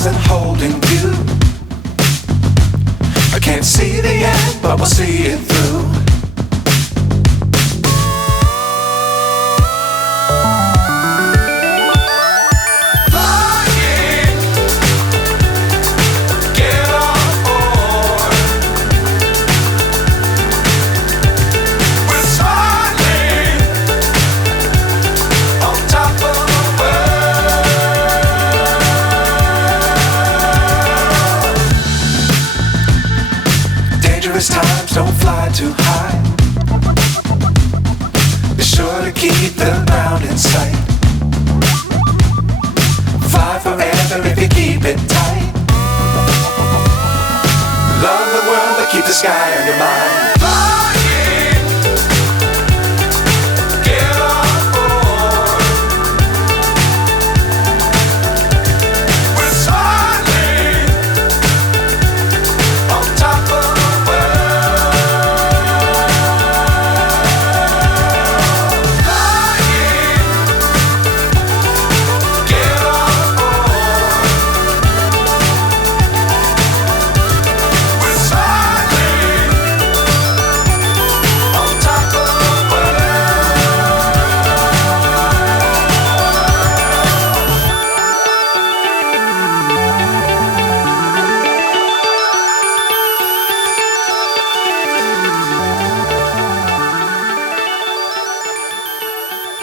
stars and holding you. I can't see the end, but we'll see it through. Times don't fly too high. Be sure to keep the ground in sight. Fly forever if you keep it tight. Love the world but keep the sky on your mind.